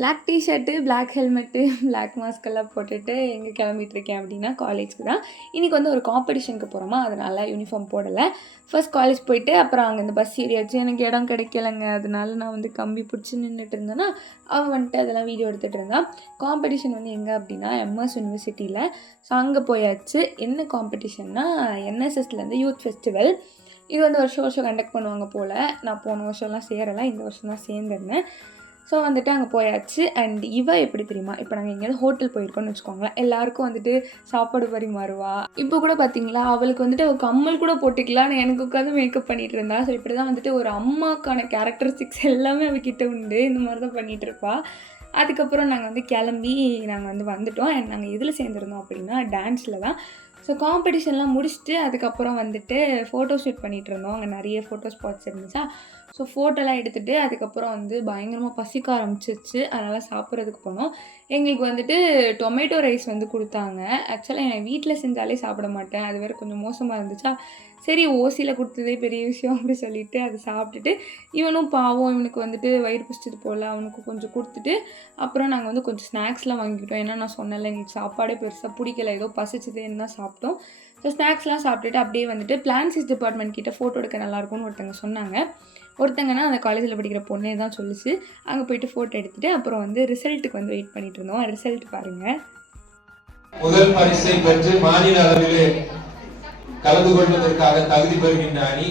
Black t shirt, black helmet, black மாஸ்க்கெல்லாம் போட்டுட்டு எங்கே கிளம்பிட்டுருக்கேன் அப்படின்னா காலேஜ்க்கு தான். இன்றைக்கி வந்து ஒரு காம்படிஷனுக்கு போகிறோமா, அதனால் யூனிஃபார்ம் போடலை. ஃபர்ஸ்ட் காலேஜ் போயிட்டு அப்புறம் அங்கே இந்த பஸ் ஏறியாச்சு. எனக்கு இடம் கிடைக்கலங்க. அதனால நான் வந்து கம்பி பிடிச்சி நின்றுட்டு இருந்தேன்னா, அவன் வந்துட்டு அதெல்லாம் வீடியோ எடுத்துகிட்டு இருந்தான். காம்படிஷன் வந்து எங்கே அப்படின்னா எம்எஸ் யூனிவர்சிட்டியில். ஸோ அங்கே போயாச்சு. என்ன காம்படிஷன்னா என்எஸ்எஸ்லேருந்து யூத் ஃபெஸ்டிவல். இது வந்து வருஷம் வருஷம் கண்டக்ட் பண்ணுவாங்க போல். நான் போன வருஷம்லாம் சேரலை, இந்த வருஷம் தான் சேர்ந்துருந்தேன். ஸோ வந்துட்டு அங்கே போயாச்சு. அண்ட் எப்படி தெரியுமா, இப்போ நாங்கள் எங்கேயாவது ஹோட்டல் போயிருக்கோம்னு வச்சுக்கோங்களேன், எல்லாருக்கும் வந்துட்டு சாப்பாடு பரிமாறுவா. இப்போ கூட பார்த்தீங்களா, அவளுக்கு வந்துட்டு அவள் கம்மல் கூட போட்டுக்கலான்னு எனக்கு உட்காந்து மேக்கப் பண்ணிகிட்டு இருந்தா. ஸோ இப்படி தான் வந்துட்டு ஒரு அம்மாக்கான கேரக்டரிஸ்டிக்ஸ் எல்லாமே அவகிட்ட உண்டு. இந்த மாதிரி தான் பண்ணிகிட்டு இருப்பா. அதுக்கப்புறம் நாங்கள் வந்து கிளம்பி வந்துட்டோம். அண்ட் நாங்கள் எதில் சேர்ந்துருந்தோம் அப்படின்னா டான்ஸில் தான். ஸோ காம்படிஷன்லாம் முடிச்சுட்டு அதுக்கப்புறம் வந்துட்டு ஃபோட்டோ ஷூட் பண்ணிகிட்டு இருந்தோம். அங்கே நிறைய ஃபோட்டோ ஸ்பாட்ஸ் இருந்துச்சா. ஸோ ஃபோட்டோலாம் எடுத்துகிட்டு அதுக்கப்புறம் வந்து பயங்கரமாக பசிக்க ஆரம்பிச்சிருச்சு. அதனால் சாப்பிட்றதுக்கு போனோம். எங்களுக்கு வந்துட்டு டொமேட்டோ ரைஸ் வந்து கொடுத்தாங்க. ஆக்சுவலாக என் வீட்டில் செஞ்சாலே சாப்பிட மாட்டேன். அது வேறு கொஞ்சம் மோசமாக இருந்துச்சா. சரி ஓசியில் கொடுத்ததே பெரிய விஷயம் அப்படி சொல்லிவிட்டு அதை சாப்பிட்டுட்டு, இவனும் பாவம் இவனுக்கு வந்துட்டு வயிறு பசிச்சது போல் அவனுக்கு கொஞ்சம் கொடுத்துட்டு, அப்புறம் நாங்கள் வந்து கொஞ்சம் ஸ்நாக்ஸ்லாம் வாங்கிக்கிட்டோம். ஏன்னா நான் சொன்னேன்ல எங்களுக்கு சாப்பாடே பெருசாக பிடிக்கல, ஏதோ பசிச்சதுன்னு தான் சாப்பிட்டோம். ஸோ ஸ்நாக்ஸ்லாம் சாப்பிட்டுட்டு அப்படியே வந்துட்டு பிளான்சிஸ் டிபார்ட்மெண்ட் கிட்டே ஃபோட்டோ எடுக்க நல்லாயிருக்கும்னு ஒருத்தங்க சொன்னாங்க. ஒருத்தங்கன்னா அந்த காலேஜில் படிக்கிற பொண்ணே தான் சொல்லிச்சு. அங்கே போயிட்டு ஃபோட்டோ எடுத்துகிட்டு அப்புறம் வந்து ரிசல்ட்டுக்கு வந்து வெயிட் பண்ணிட்டு இருந்தோம். ரிசல்ட் பாருங்கள். முதல் பரிசை பெற்று மாநில அளவிலே கலந்து கொள்வதற்காக தகுதி பெறுகின்ற அணி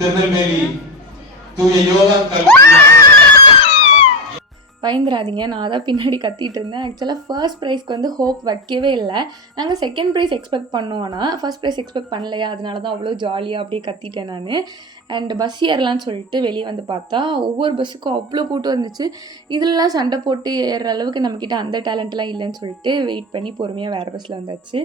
திருநெல்வேலி தூய யோகா கல்வி. பயந்துராதிங்க, நான் அதான் பின்னாடி கத்திட்டு இருந்தேன். ஆக்சுவலாக ஃபர்ஸ்ட் ப்ரைஸ்க்கு வந்து ஹோப் வைக்கவே இல்லை. நாங்கள் செகண்ட் ப்ரைஸ் எக்ஸ்பெக்ட் பண்ணோம். ஆனால் ஃபர்ஸ்ட் ப்ரைஸ் எக்ஸ்பெக்ட் பண்ணலையா, அதனால தான் அவ்வளோ ஜாலியாக அப்படியே கத்திட்டேன் நான். அண்ட் பஸ் ஏறலான்னு சொல்லிட்டு வெளியே வந்து பார்த்தா ஒவ்வொரு பஸ்ஸுக்கும் அவ்வளோ கூட்டம் இருந்துச்சு. இதெல்லாம் சண்டை போட்டு ஏறுற அளவுக்கு நம்மக்கிட்ட அந்த டேலண்ட்லாம் இல்லைன்னு சொல்லிட்டு வெயிட் பண்ணி பொறுமையாக வேறு பஸ்ஸில் வந்தாச்சு.